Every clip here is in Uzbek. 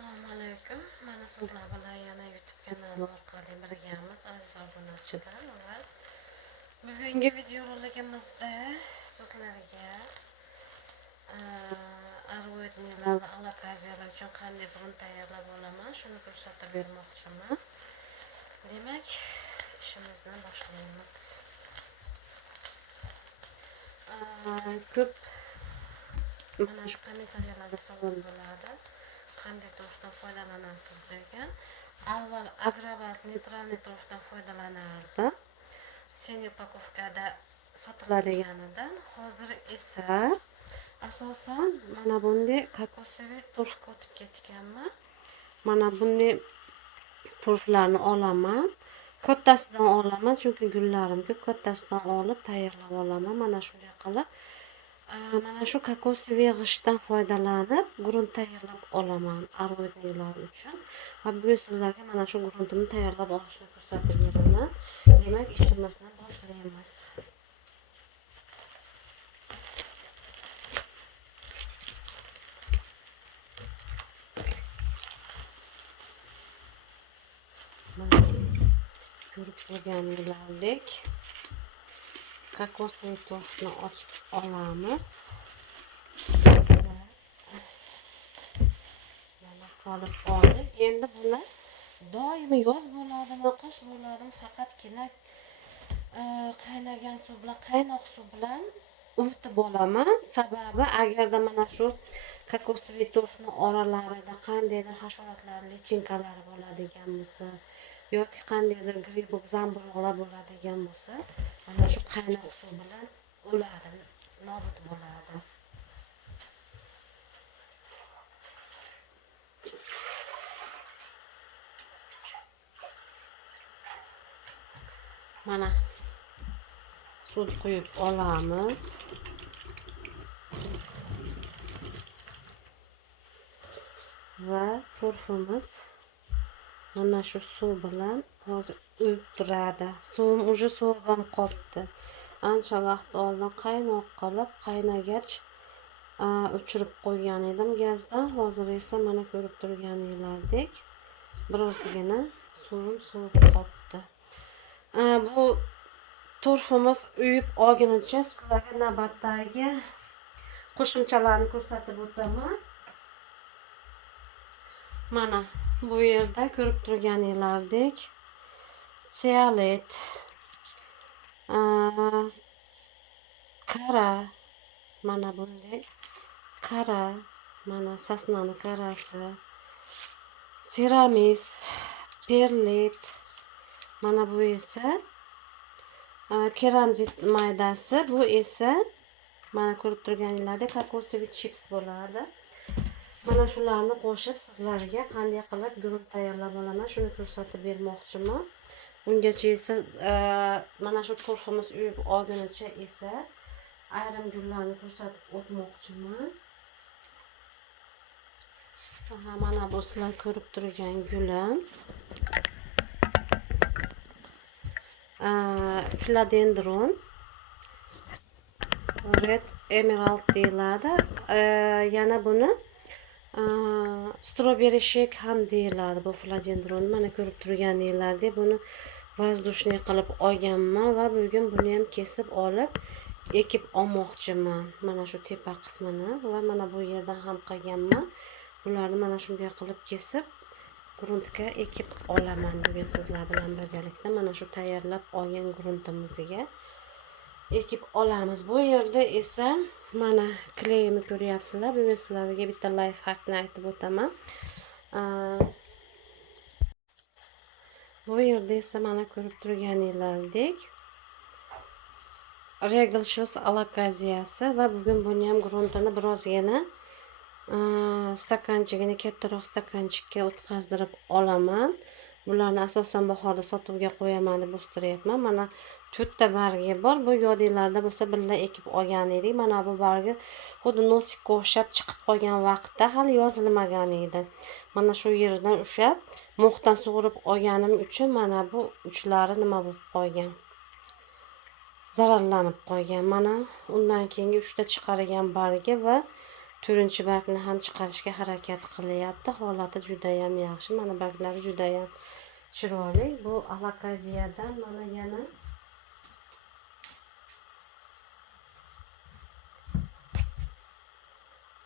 Assalomu alaykum. Mana sizlar bilan yana YouTube kanali orqali birgamiz, aziz obunachilar. Va bugungi video roligimizda sizlarga arvoidnilar va alokaziyalar uchun qanday burun tayyorlab olaman, shuni ko'rsatib bermoqchiman. Demak, ishimizni boshlaymiz. Ko'p mana shu kommentariylarda savol bo'ladi. Qanday toshdan foydalanasiz degan. Avval Agrobat neytralniy toshdan foydalanardim. Seni upakovkada sotiladiganidan. Hozir esa asosan mana bunday kokosovый torfga o'tib ketganman. Mana bunday torflarni olaman. Kattasidan olaman, chunki gullarim ko'p. Kattasidan olib tayyorlab olaman. Mana shunday qilib mana shu kokosovый g'ishtdan foydalanib grunt tayyorlab olaman arvoidnilar uchun. Va bugun sizlarga mana shu gruntimni tayyorlab olishni ko'rsatib beraman. Demak, ishimizni boshlaymiz. Mana ko'rib turganinglardek kokosovый torfni ochib olamiz. Mana solib oldik. Endi buni doim yoz bo'ladimi, qish bo'ladimi, faqatgina qaynagan suv bilan, qaynoq suv bilan uvitib olaman. Sababi agarda mana shu kokosovый torfni oralarida qandaydir hasharotlar, lichinkalari bo'ladigan bo'lsa yoki qandaydir gribok, zamburug'lar bo'ladigan bo'lsa, mana shu qaynoq suv bilan o'ladi, nobud bo'ladi. Mana suv quyib olamiz. Va torfimiz mana shu suv bilan hozir o'yib turadi. Suvim уже sovib qolibdi. Ancha vaqt oldin qaynoq qilib, qaynagach o'chirib qo'ygan edim gazdan. Hozir esa mana ko'rib turganinglardek birozgina suvim sovib qolibdi. Bu torfimiz o'yib olgunicha sizlarga navbatdagi qo'shimchalarni ko'rsatib o'taman. Mana bu yerda ko'rib turganinglardek sialet, qara, mana bunday qara, mana sasnani qarasi, ceramist, perlit, mana bu esa keramzit maydasi, bu esa mana ko'rib turganinglardek kokosovый chips bo'ladi. Mana shularni qo'shib sizlarga qanday qilib grunt tayyorlab olaman, shuni ko'rsatib bermoqchiman. Ungacha esa mana shu torfimiz uyib olgunicha esa ayrim gullarni ko'rsatib o'tmoqchiman. Mana bu sizlar ko'rib turgan gulim philodendron red emerald deyiladi. Yana buni strawberry shake ham deyiladi. Bu philodendron mana ko'rib turganinglardek buni воздушный qilib olganman va bugun buni ham kesib olib ekib olmoqchiman. Mana shu tepa qismini va mana bu yerdan ham qilganman. Bularni mana shunday qilib kesib gruntga ekib olaman bugun sizlar bilan birgalikda. Mana shu tayyorlab olgan gruntimizga ekib olamiz. Bu yerda esa mana kleyni ko'ryapsizlar. Bugun sizlarga bitta life hackni aytib o'taman. Bu yerda esa mana ko'rib turganinglardek Regal Shields alokaziyasi va bugun buni ham gruntini birozgina stakanchigini kattaroq stakanchikka o'tkazdirib olaman. Bularni asosan bahorda sotuvga qo'yaman deb o'stiryapman. Mana 4 ta bargi bor. Bu yodinglarda bo'lsa birga ekib olgan edik. Mana bu bargi xuddi nosikka o'xshab chiqib qolgan vaqtda hali yozilmagan edi. Mana shu yerdan ushlab mo'qdan sug'urib olganim uchun mana bu uchlari nima bo'lib qolgan? Zararlanib qolgan. Mana undan keyingi 3 ta chiqargan bargi va turunchi bargni ham chiqarishga harakat qilyapti. Holati juda ham yaxshi. Mana barglari juda ham chiroyli. Bu alakaziyadan mana yana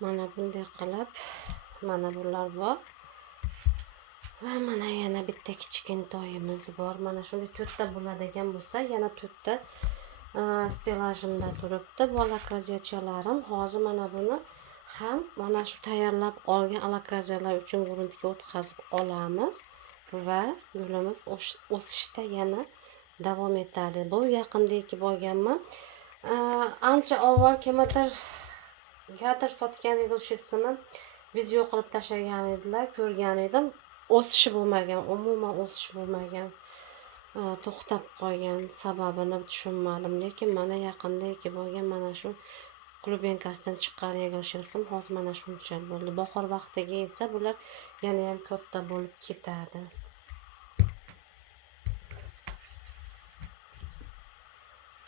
mana bunday qilib mana bular bor. Va mana yana bitta kichkintoyimiz bor. Mana shunday 4 ta bo'ladigan bo'lsa, yana 4 ta stelajimda turibdi. Bu alakaziyachalarim. Hozir mana buni ham mana shu tayyorlab olgan alakaziyalar uchun gruntiga o'tkazib olamiz va gulimiz o'sishda yana davom etadi. Bu yaqinda ekib olganman. Ancha avval kimdir sotgan egilshitsini video qilib tashlagan edilar, ko'rgan edim. O'sishi bo'lmagan, umuman o'sishi bo'lmagan. To'xtab qolgan, sababini tushunmadim, lekin mana yaqinda ekib olgan mana shu klubenkasidan chiqqan egilshitsim hozir mana shuncha bo'ldi. Bahor vaqtiga esa bular yana ham katta bo'lib ketadi.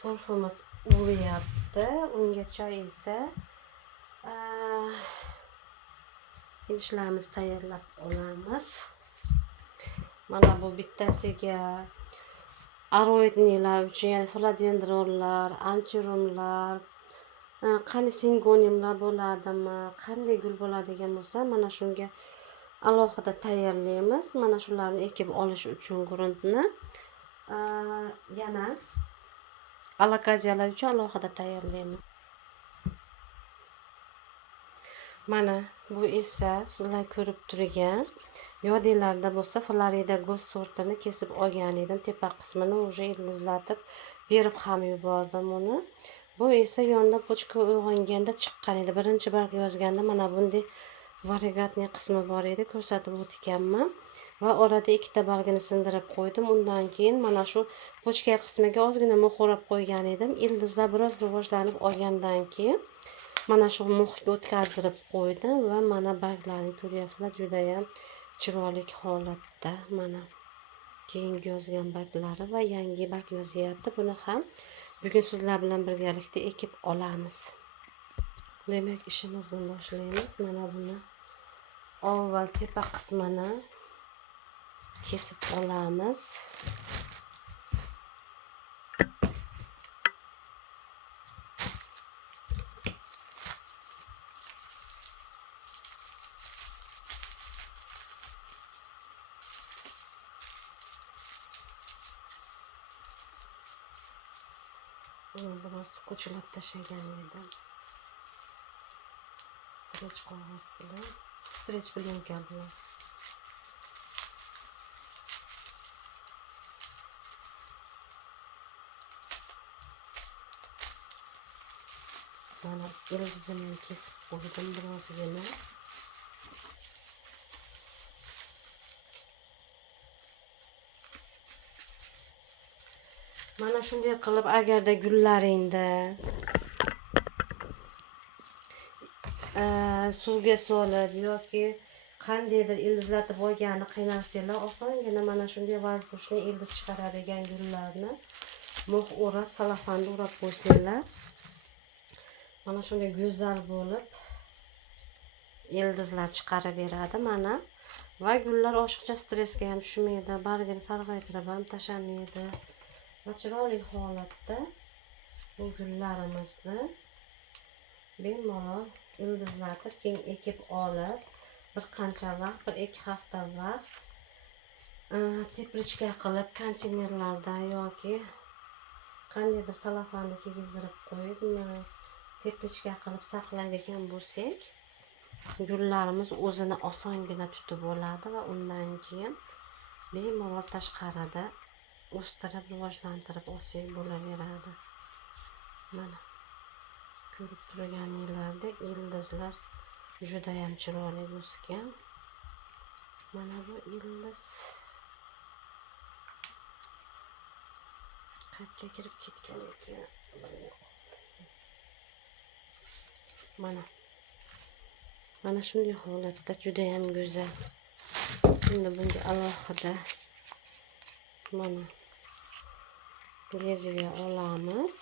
Torfimiz uriyapti, ungacha esa idishlarimizni tayyorlab olamiz. Mana bu bittasiga aroidnilar uchun, ya'ni filodendronlar, antirumlar, qani singonimlar bo'ladimi, qanday gul bo'ladigan bo'lsa, mana shunga alohida tayyorlaymiz. Mana shularni ekib olish uchun gruntni yana alakaziyalar uchun alohida tayyorlaymiz. Mana bu esa sizlar ko'rib turgan, yodinglarda bo'lsa Florida Goz sortini kesib olgan edim. Tepa qismini уже ildizlatib berib ham yubordim uni. Bu esa yonda pochka uyg'onganda chiqqan edi. Birinchi barg yozganda mana bunday variegatniy qismi bor edi, ko'rsatib o'tganman. Va orada ikkita bargini sindirib qo'ydim. Undan keyin mana shu pochka qismiga ozgina mux o'rab qo'ygan edim. Ildizlar biroz rivojlanib olgandan keyin mana shu muhga o'tkazdirib qo'ydim va mana barglarni ko'ryapsizlar, juda ham chiroyli holatda. Mana keyingi yozgan barglari va yangi barg yozyapti. Buni ham bugun sizlar bilan birgalikda ekib olamiz. Demak, ishimizni boshlaymiz. Mana buni avval tepa qismini kesib olamiz. Biroz ko'chilab tashlagan edim. Strech qog'oz bilan, strech plyonka bilan. Mana ildizimni kesib qo'ydim birozgina. Mana shunday qilib, agarda gullaringda suvga solib yoki qandaydir ildizlatib olganini qiynalsanglar, osongina mana shunday vazdushni ildiz chiqaradigan gullarni mux o'rab, salafanda o'rab qo'ysanglar, mana shunday go'zal bo'lib ildizlar chiqarib beradi. Mana va gullar oshiqcha stressga ham tushmaydi, bargini sarg'aytirib ham tashlamaydi. Va chiroyli holatda bu gullarimizni bemalol ildizlatib keyin ekib olib, bir qancha vaqt, 1-2 hafta vaqt teplичка qilib konteynerlarda yoki qandaydir salafanda kiygizdirib qo'yib teplичка qilib saqlaydigan bo'lsak, gullarimiz o'zini osongina tutib oladi va undan keyin bemalol tashqarida o'stirib, rivojlantirib olsak bo'laveradi. Mana ko'rib turganinglardek ildizlar juda ham chiroyli o'sgan. Mana bu ildiz qayerga kirib ketgan ekan. Mana shunday holatda juda ham go'zal. Endi bunga alohida mana lezviya olamiz.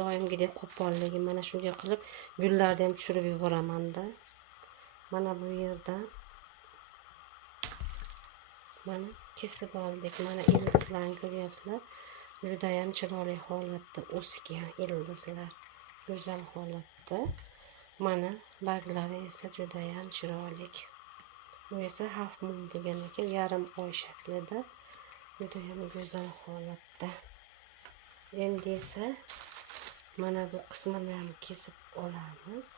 doimgidek qo'polligi. Mana shunday qilib gullarni ham tushirib yuboraman-da. Mana bu yerda mana kesib oldik. Mana ildizlarni ko'ryapsizlar. Juda ham chiroyli holatda o'sgan ildizlar. Go'zal holatda. Mana barglari esa juda ham chiroyli. Bu esa Half Moon degan ekan, yarim oy shaklida. Juda ham go'zal holatda. Endi esa mana bu qismini ham kesib olamiz.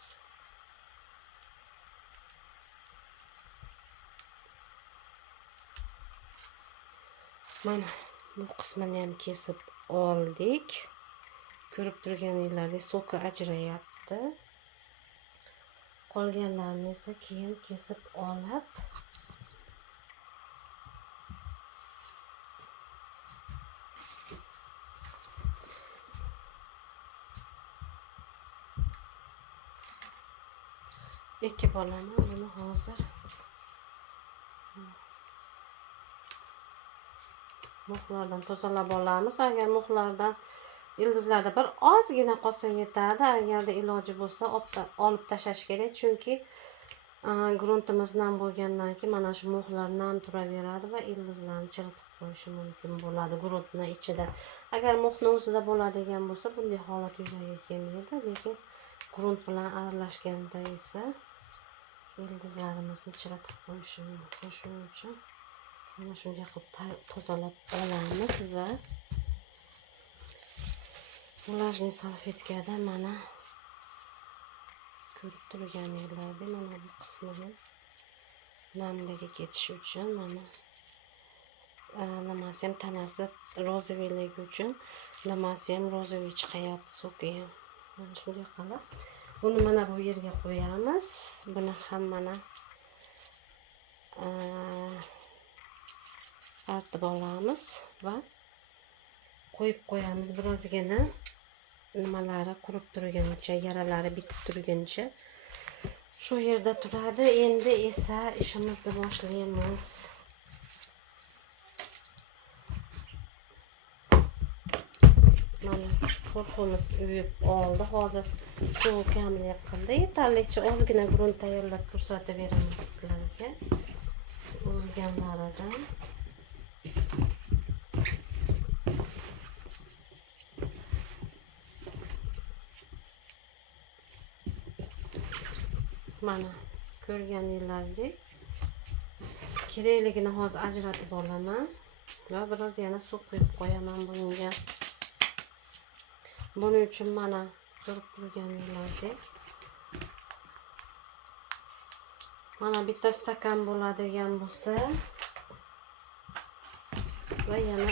Mana bu qismini ham kesib oldik. Ko'rib turganingizdek so'ki ajrayapti. Qolganlarini esa keyin kesib olib ekib olaman. Buni hozir muxlardan tozalab olamiz. Agar muxlardan ildizlarda bir ozgina qolsa yetadi. Agarda iloji bo'lsa olib tashlash kerak, chunki gruntimiz nam bo'lgandan keyin mana shu muxlar nam turaveradi va ildizlarni chiritib qo'yishi mumkin bo'ladi gruntning ichida. Agar muxni o'zida bo'ladigan bo'lsa, bunday holat yuzaga kelmaydi, lekin grunt bilan aralashganda esa ildizlarimizni chiritib qo'yishi mumkin. Shuning uchun mana shunday qilib tozalab olamiz va влажный salfetkada mana ko'rib turganingizdek mana bu qismini namligi ketishi uchun mana nimasi ham tanasi rozoveligi uchun nimasi ham rozoviy chiqayapti, so'ki ham. Mana shunday qilib buni mana bu yerga qo'yamiz. Buni ham mana artib olamiz va qo'yib qo'yamiz. Birozgina nimalari qurib turguncha, yaralari bitib turguncha shu yerda turadi. Endi esa ishimizni boshlaymiz. Mana qo'rquvimiz uyib oldi. Hozir suv kamlik qildi. Yetarlicha ozgina grunt tayyorlab ko'rsatib beramiz sizlarga. O'lganlaridan. Mana ko'rganingizdek kerakligini hozir ajratib olaman va biroz yana suv quyib qo'yaman bunga. Buning uchun mana ko'rib turganingizdek mana bitta stakan bo'ladigan bo'lsa va yana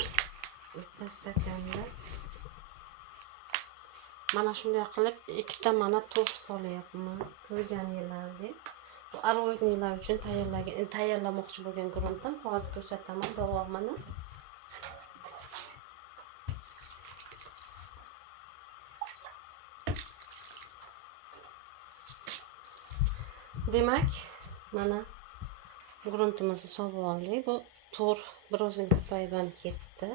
bitta stakanda mana shunday qilib ikkita mana turf solyapman. Ko'rganingizdek bu aroidnilar uchun tayyorlamoqchi bo'lgan gruntim. Hozir ko'rsataman davomini. Demak, mana gruntimizni solib oldik. Bu turf birozgina ko'payib ham ketdi.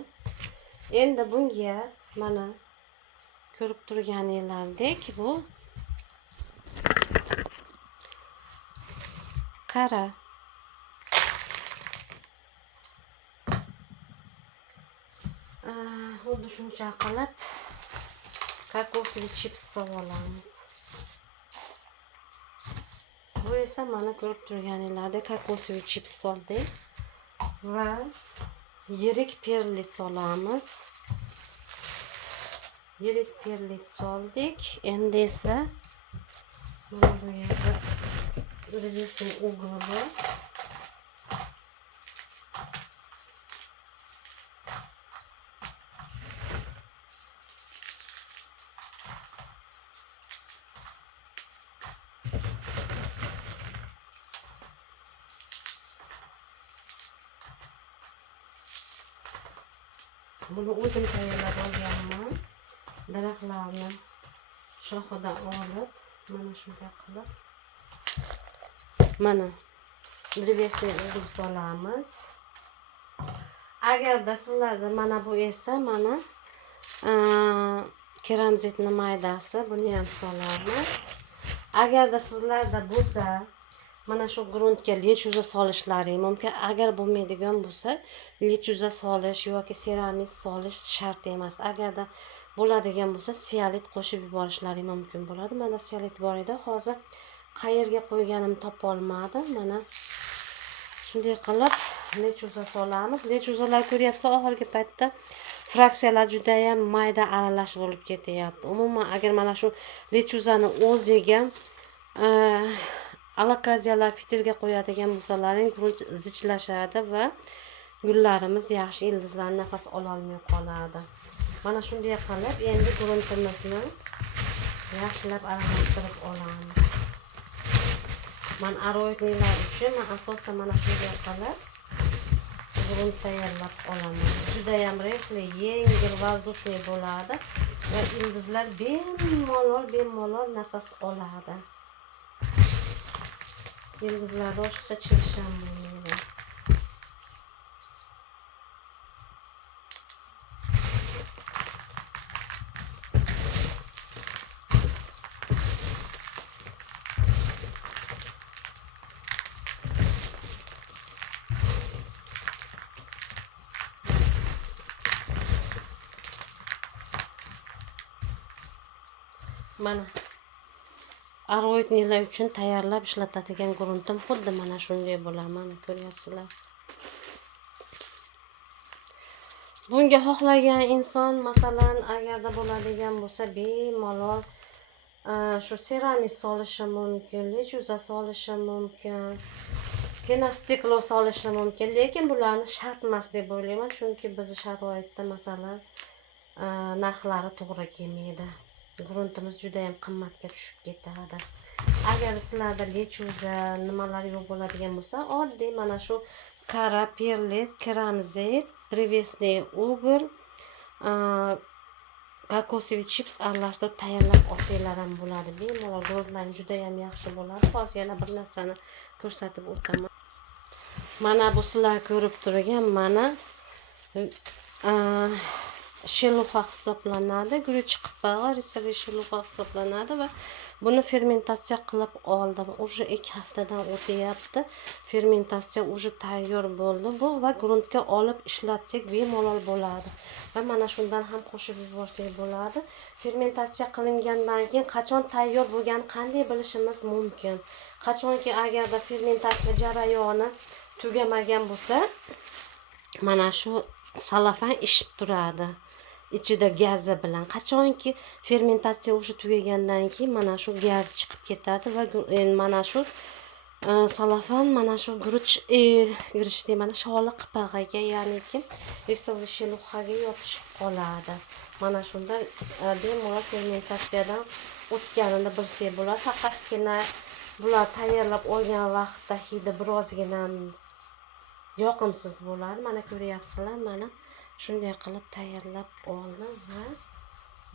Endi bunga mana ko'rib turganingizdek bu qara xuddi shuncha qilib kokosli chips solib olamiz. Bu esa mana ko'rib turganingizdek kokosli chips soldik va yirik perlit solamiz. Yirik perlit soldik. Endi esa mana bu yerda revesning o'g'li buni o'zim tayyorlab olganman. Daraxtlarni shoxidan olib mana shunday qilib mana drevesni o'g'li solamiz. Agarda sizlarda mana bu esa mana keramzitni maydasi, buni ham solamiz. Agarda sizlarda bo'lsa, mana shu gruntga lechuza solishlari mumkin. Agar bo'lmaydigan bo'lsa, lechuza solish yoki seramik solish shart emas. Agarda bo'ladigan bo'lsa, sialit qo'shib yuborishlari mumkin bo'ladi. Mana sialit bor edi, hozir qayerga qo'yganimni topa olmadim. Mana shunday qilib lechuza solamiz. Lechuzalar ko'ryapsizlar, oxirgi paytda fraksiyalar juda ham mayda aralash bo'lib ketyapti. Umuman agar mana shu lechuzani o'ziga alokaziyalar fitrga qo'yadigan bo'lsalaring, guruch zichlashadi va gullarimiz yaxshi ildizlar nafas ola olmay qoladi. Mana shunday qilib endi guruntimizni yaxshilab aralashtirib olamiz. Men aroidnilar uchun asosan mana shunday qilib gurunt tayyorlab olaman. Juda ham rehli, yengil, воздушный bo'ladi va ildizlar bemalol nafas oladi. Ildizlarda boshqacha chiqish ham bo'lmaydi. Mana aroidnilar uchun tayyorlab ishlatadigan gruntim xuddi mana shunday bo'ladi. Mana ko'ryapsizlar. Bunga xohlagan inson, masalan, agarda bo'ladigan bo'lsa, bemalol shu seramik solishi mumkin, lechuza solishi mumkin, penastiklo solishi mumkin, lekin bularni shart emas deb o'ylayman, chunki biz sharoitda masalan narxlari to'g'ri kelmaydi. Gruntimiz juda ham qimmatga tushib ketadi. Agar sizlarda lechuza nimalar yo'q bo'ladigan bo'lsa, oddiy mana shu qora perlit, keramzit, drevesniy ugl, kokosovый chips aralashtirib tayyorlab olsanglar ham bo'ladi. Bemalol gruntlaring juda ham yaxshi bo'ladi. Hozir yana bir narsani ko'rsatib o'taman. Mana bu sizlar ko'rib turgan mana sheluxa hisoblanadi, guruch qipag'i risali sheluxa hisoblanadi va buni fermentatsiya qilib oldim. Уже 2 haftadan o'tyapti. Fermentatsiya уже tayyor bo'ldi bu va gruntga olib ishlatsak bemalol bo'ladi. Va mana shundan ham qo'shib yuborsak bo'ladi. Fermentatsiya qilingandan keyin qachon tayyor bo'lganini qanday bilishimiz mumkin? Qachonki agarda fermentatsiya jarayoni tugamagan bo'lsa, mana shu salafan ishib turadi. Ichida gazi bilan. Qachonki fermentatsiya o'sha tugagandan keyin mana shu gaz chiqib ketadi va mana shu salafan mana shu guruch mana sholi qipag'iga, ya'niki risovli sheluxaga yopishib qoladi. Mana shunda bemalol fermentatsiyadan o'tganini bilsak bo'ladi. Faqatgina bular tayyorlab olgan vaqtda hidi birozgina yoqimsiz bo'ladi. Mana ko'ryapsizlar, mana shunday qilib tayyorlab oldim va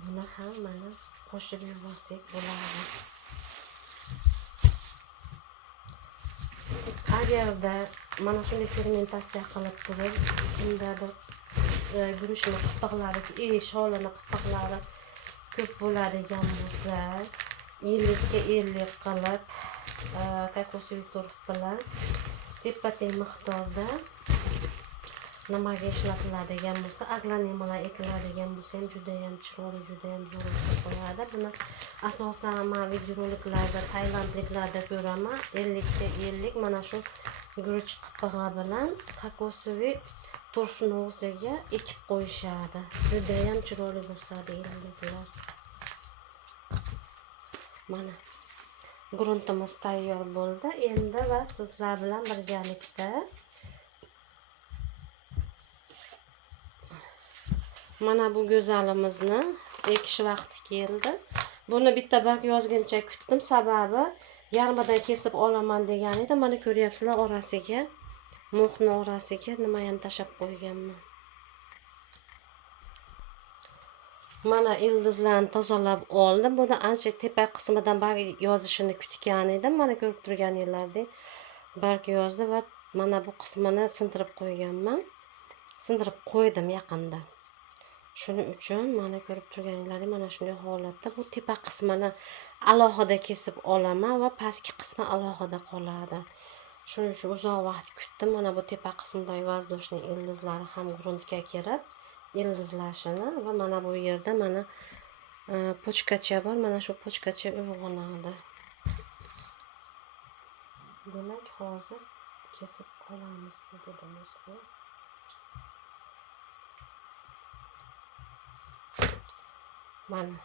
buni ham mana qo'shib yuborsak bo'ladi. Agarda mana shunday fermentatsiya qilib turib, kimdadir guruchni qipaqlari, sholini qipaqlari ko'p bo'ladigan bo'lsa, 50 ga 50 qilib kokosovый turp bilan teppa-teng miqdorda nimaga ishlatiladigan bo'lsa, aglanimalar ekiladigan bo'lsa ham juda ham chiroyli, juda ham zo'r bo'lib qo'yadi. Buni asosan men videoroliklarda taylandliklarda ko'raman. 50 ga 50 mana shu guruch qipig'i bilan kokosovый turfni o'ziga ekib qo'yishadi. Juda ham chiroyli bo'ladi ildizlar. Mana gruntimiz tayyor bo'ldi. Endi va sizlar bilan birgalikda mana bu go'zalimizni ekish vaqti keldi. Buni bitta barg yozguncha kutdim, sababi yarmidan kesib olaman degan edim. Mana ko'ryapsizlar, orasiga, mo'xni orasiga nima ham tashab qo'yganman. Mana ildizlarni tozalab oldim. Buni ancha tepa qismidan barg yozishini kutgan edim. Mana ko'rib turganingizdek barg yozdi va mana bu qismini sindirib qo'yganman. Sindirib qo'ydim yaqinda. Shuning uchun mana ko'rib turganingizdek mana shunday holatda bu tepa qismini alohida kesib olaman va pastki qismi alohida qoladi. Shuning uchun uzoq vaqt kutdim. Mana bu tepa qismidagi vazdoshning ildizlari ham gruntga kirib ildizlashini va mana bu yerda mana pochkacha bor. Mana shu pochkacha uyg'onadi. Demak, hozir kesib olamiz bu gulimizni. Mana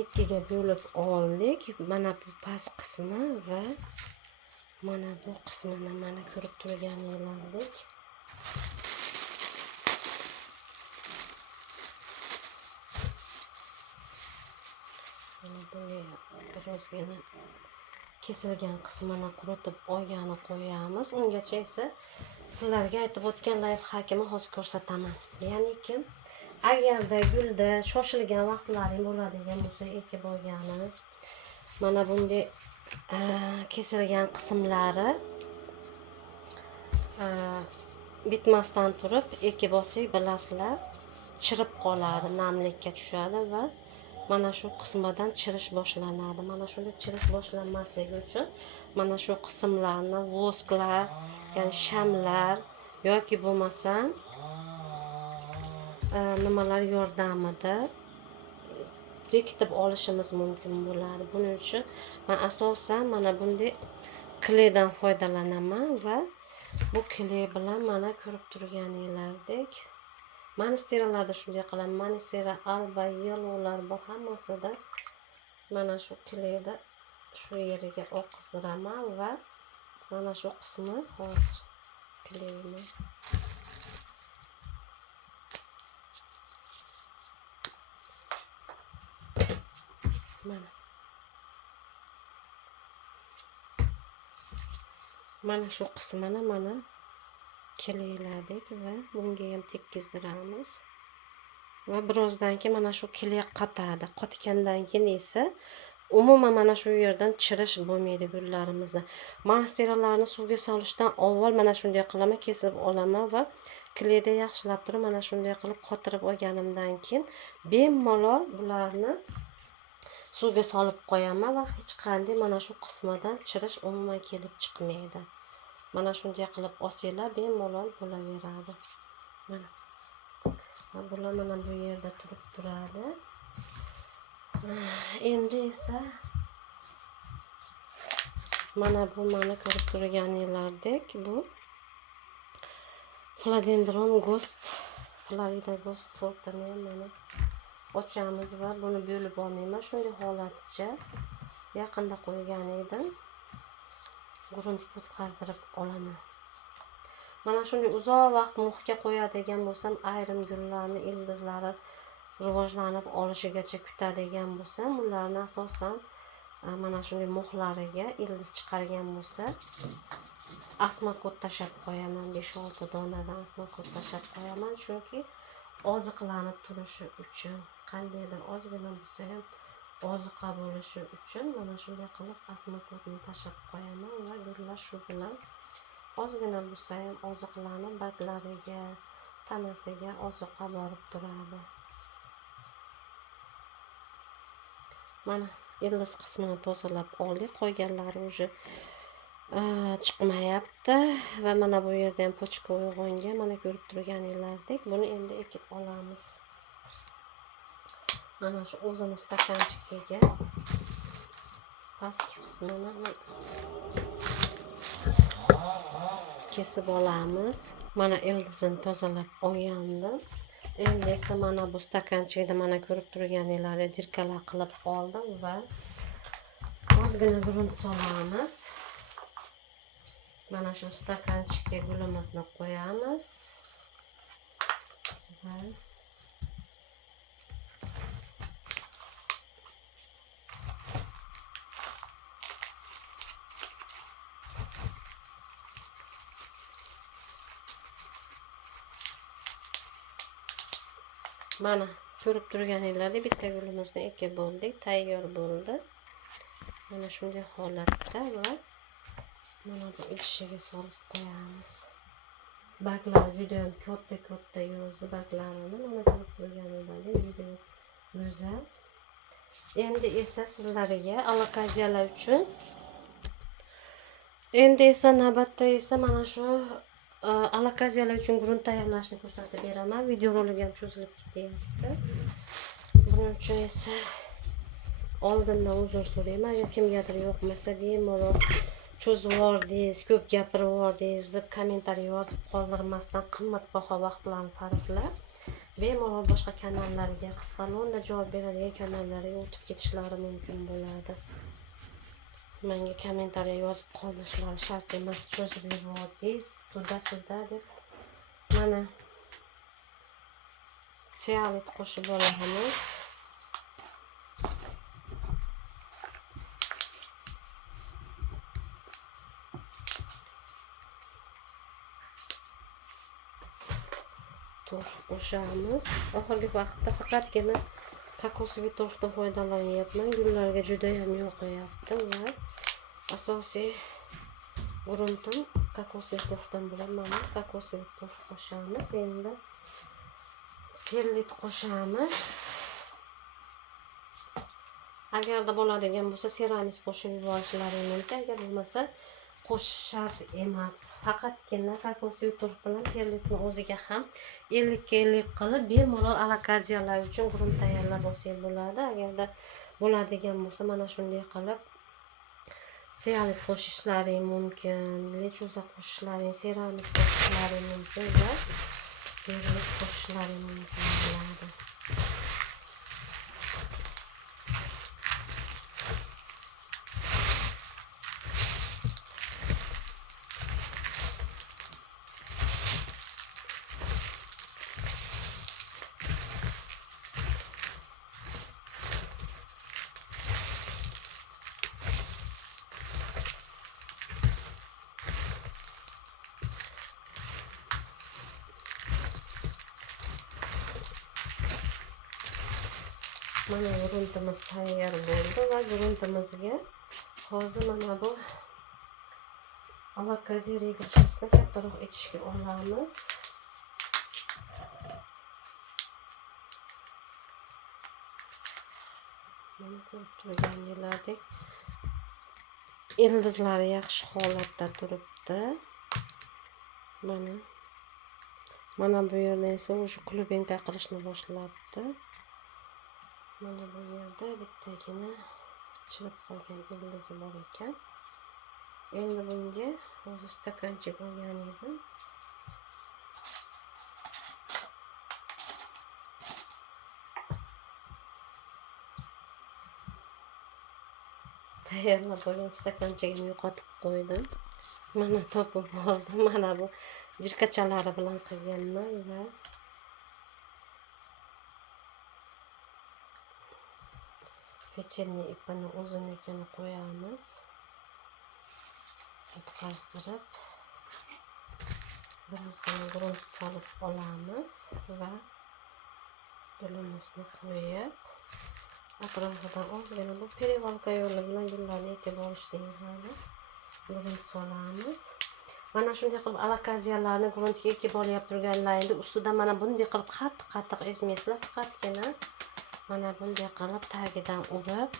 ikkiga bo'lib oldik. Mana bu past qismi va mana bu qismini mana ko'rib turganingizdek. Mana bunga birozgina kesilgan qismini quritib olgani qo'yamiz. Ungacha esa sizlarga aytib o'tgan layfhakimni hozir ko'rsataman. Ya'niki, agarda gulda shoshilgan vaqtlaring bo'ladigan bo'lsa, ekib olgani, mana bunday kesilgan qismlari bitmasdan turib ekib olsak, bilasizlar, chirib qoladi, namlikka tushadi va mana shu qismidan chirish boshlanadi. Mana shunda chirish boshlanmasligi uchun mana shu qismlarni vosklar, ya'ni shamlar yoki bo'lmasam nimalar yordamida bekitib olishimiz mumkin bo'ladi. Buning uchun men asosan mana bunday klaydan foydalanaman va bu kley bilan mana ko'rib turganingizdek monastiralarda shunday qilaman. Monastira, alba, yellowlar bor, hammasida mana shu klayda shu yeriga oqizdiraman va mana shu qismi hozir klayni mana shu qismini mana klayladik va bunga ham tekkizdiramiz va birozdan keyin mana shu kley qotadi. Qotgandan keyin esa umuman mana shu yerdan chirish bo'lmaydi gullarimizni. Monastiralarni suvga solishdan avval mana shunday qilaman, kesib olaman va kleyda yaxshilab turib mana shunday qilib qotirib olganimdan keyin bemalol bularni suvga solib qo'yaman va hech qanday mana shu qismidan chirish umuman kelib chiqmaydi. Mana shunday qilib olsanglar bemalol bo'laveradi. Mana bular mana bu yerda turib turadi. Endi esa mana bu mana ko'rib turganingizdek bu Philodendron Ghost, Florida Ghost sortini ham mana ochamiz va buni bo'lib olmayman. Shunday holatcha yaqinda qo'ygan edim. Gruntga o'tkazdirib olaman. Mana shunday uzoq vaqt mixga qo'yadigan bo'lsam, ayrim gullarni ildizlari rivojlanib olishigacha kutadigan bo'lsam, ularni asosan mana shunday mixlariga ildiz chiqargan bo'lsa, asmakot tashab qo'yaman. 5-6 donadan asmakot tashab qo'yaman, chunki oziqlanib turishi uchun, qandaydir ozgina bo'lsa ham oziqa bo'lishi uchun mana shunday qilib asmakotni tashab qo'yaman va gullar shu bilan ozgina bo'lsa ham oziqlanib barglariga, tanasiga oziqa borib turadi. Mana ildiz qismini tozalab oldik, qolganlari уже chiqmayapti va mana bu yerda ham pochka uyg'ongan. Mana ko'rib turganingizdek, buni endi ekib olamiz. Mana shu o'zini stakanchikaga pastki qismini kesib olamiz. Mana ildizini tozalab olgandim. Endi esa mana bu stakanchikda mana ko'rib turganingizdek dirkalar qilib oldim va ozgina grunt solamiz. Mana shu stakanchikka gulimizni qo'yamiz va mana ko'rib turganingizdek bitta gulimizni ekib bo'ldik, tayyor bo'ldi. Mana shunday holatda va mana bu idishiga solib qo'yamiz. barglari juda ham katta yozdi barglarini. Mana ko'rib turganingizdek juda go'zal. Endi esa sizlarga alokaziyalar uchun navbatda esa mana shu alokaziyalar uchun grunt tayyorlashni ko'rsatib beraman. Video rolik ham cho'zilib ketyapti. Buning uchun esa oldindan uzr so'rayman. Agar kimgadir yoqmasa bemalol cho'zib yubordingiz, ko'p gapirib yubordingiz deb kommentariy yozib qoldirmasdan qimmatbaho vaqtlarni sarflab bemalol boshqa kanallarga, qisqa lo'nda javob beradigan kanallarga o'tib ketishlari mumkin bo'ladi. Menga kommentariy yozib qoldirishlari shart emas. Cho'zib yubordingiz, suda deb mana sialit qo'shib olamiz. Turf qo'shamiz. Oxirgi vaqtda faqatgina kokosli turfdan foydalanyapman. Gullarga juda ham yoqayapti va asosiy gruntim kokosli turfdan bo'ladi. Mana kokosli turf qo'shamiz. Endi perlit qo'shamiz. Agarda bo'ladigan bo'lsa seramik qo'shib yuborishlari mumkin. Agar bo'lmasa qo'shish shart emas. Faqatgina kokosli turf bilan perlitni o'ziga ham 50-50 qilib bemalol alokaziyalar uchun grunt tayyorlab olsangiz bo'ladi. Agarda bo'ladigan bo'lsa mana shunday qilib sialit qo'shishlaring mumkin, lechuza qo'shishlaring, seramik qo'shishlaring mumkin va perlit qo'shishlaring mumkin bo'ladi. Mana gruntimiz tayyor bo'ldi va gruntimizga hozir mana bu alokaziya regichasini kattaroq etishga olamiz. Mana ko'rib turganingizdek ildizlari yaxshi holatda turibdi. Mana bu yerda esa o'sha klubinka qilishni boshlabdi. Mana bu yerda bittagina chirib qolgan ildizi bor ekan. Endi bunga hozir stakanchik olgan edim. Tayyorlab olgan stakanchigimni yo'qotib qo'ydim. Mana topib oldim. Mana bu jirkachalari bilan qilganman va pechenye ipini o'zinikini qo'yamiz. O'tkazdirib birozgina grunt solib olamiz va gulimizni qo'yib atrofidan ozgina bu perivalka yo'li bilan gullarni ekib olish deyiladi. Grunt solamiz. Mana shunday qilib alokaziyalarni gruntga ekib olib turganlaringda ustida mana bunday qilib qattiq ezmaysizlar, faqatgina mana bunday qilib tagidan urib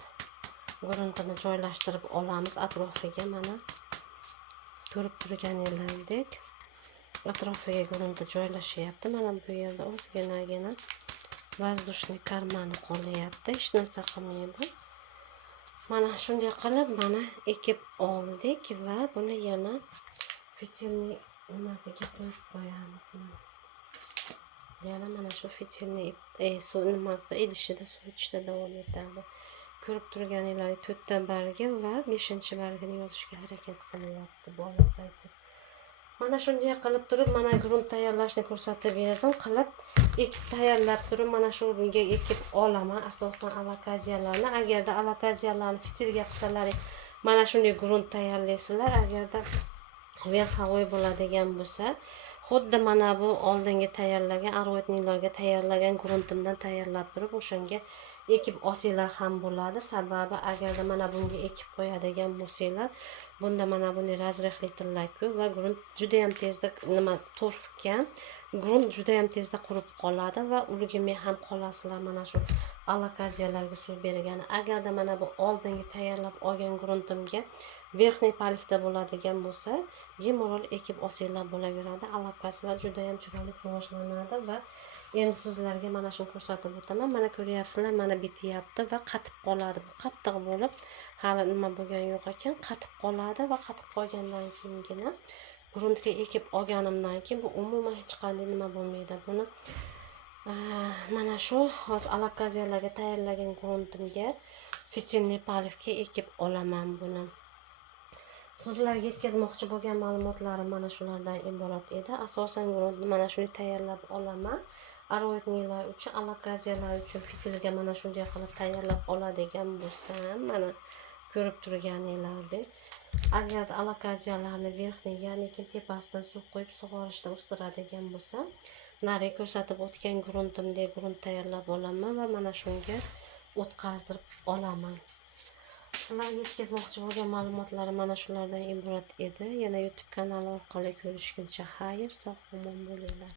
gruntini joylashtirib olamiz atrofiga. Mana ko'rib turganingizdek atrofiga grunti joylashyapti. Mana bu yerda ozginagina vazdushniy karmani qolyapti, hech narsa qilmaydi. Mana shunday qilib mana ekib oldik va buni yana fitilni nimasiga qo'yib qo'yamiz. Yana mana shu fitilni suv nimasida idishida suvitishda davom etadi. Ko'rib turganingizdek 4 ta bargi va 5-bargini yozishga harakat qilyapti bu alokaziya. Mana shunday qilib turib mana grunt tayyorlashni ko'rsatib berdim. Qilib ekib tayyorlab turib mana shu o'ringa ekib olaman asosan alokaziyalarni. Agarda alokaziyalarni fitilga qilsalaring mana shunday grunt tayyorlaysizlar. Agarda verxavoy bo'ladigan bo'lsa xuddi mana bu oldingi tayyorlagan aroetnilarga tayyorlagan gruntimdan tayyorlab turib o'shanga ekib olsanglar ham bo'ladi. Sababi agarda mana bunga ekib qo'yadigan bo'lsanglar, bunda mana bunday razrehlitillar ko'p va grunt juda ham tezda to'rfgan grunt juda ham tezda qurib qoladi va ulgurmay ham qolasizlar mana shu alokaziyalarga suv bergani. Agarda mana bu oldingi tayyorlab olgan gruntimga verxniy palifda bo'ladigan bo'lsa, bemalol ekib olsanglar bo'laveradi. Alokaziyalar juda ham chiroyli rivojlanadi va endi sizlarga mana shuni ko'rsatib o'taman. Mana ko'ryapsizlar, mana bityapti va qatib qoladi. Bu qattiq bo'lib, hali nima bo'lgani yo'q ekan, qatib qoladi va qatib qolgandan keyingina gruntga ekib olganimdan keyin bu umuman hech qanday nima bo'lmaydi. Buni mana shu hozir alokaziyalarga tayyorlagan gruntimga fitilniy palifga ekib olaman buni. Sizlarga yetkazmoqchi bo'lgan ma'lumotlarim mana shulardan iborat edi. Asosan gruntni mana shuni tayyorlab olaman. Aroidnilar uchun, alokaziyalar uchun fitilga mana shunday qilib tayyorlab oladigan bo'lsam, mana ko'rib turganinglardek, agar alokaziyalarni verxniy, ya'ni tepasidan suv qo'yib sug'orishda o'stiradigan bo'lsam, nari ko'rsatib o'tgan gruntimdek grunt tayyorlab olaman va mana shunga o'tkazdirib olaman. Sizlarga yetkazmoqchi bo'lgan ma'lumotlarim mana shulardan iborat edi. Yana YouTube kanali orqali ko'rishguncha xayr, sog' omon bo'linglar.